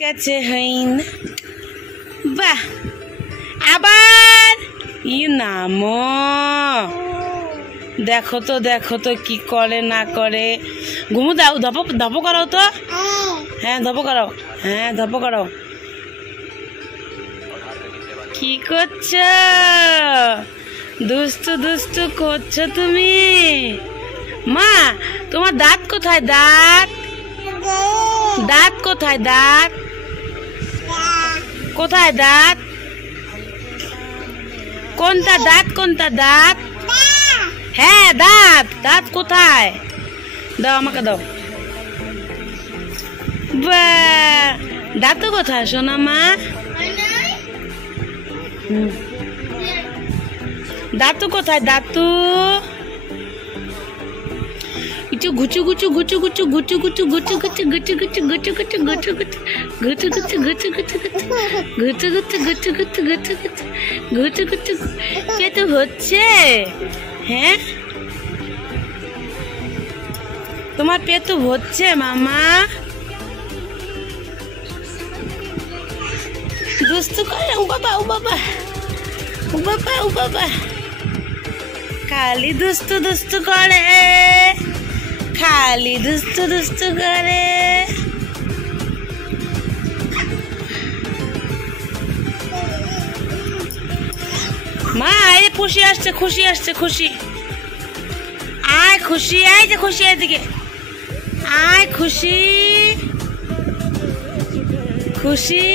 কাছে হইন বাহ আবার নামো দেখো তো কি করে না করে ঘুমু দাও ধপ করাও তো হ্যাঁ ধপ করাও কি করছো দুষ্টু করছো তুমি মা তোমার দাঁত কোথায় দাঁত কোথায় দাঁত কোনটা দাঁত হ্যাঁ দাঁত কোথায় দাও আমাকে দাও দাঁত কোথায় সোনা মা দাঁতু কোথায় দাঁতু একটু গুচু হচ্ছে হ্যাঁ তোমার পেটু হচ্ছে মামা দুষ্টু করে ও বাবা খালি দুষ্টু করে মা এই খুশি আসছে আয় খুশি এদিকে আয় খুশি খুশি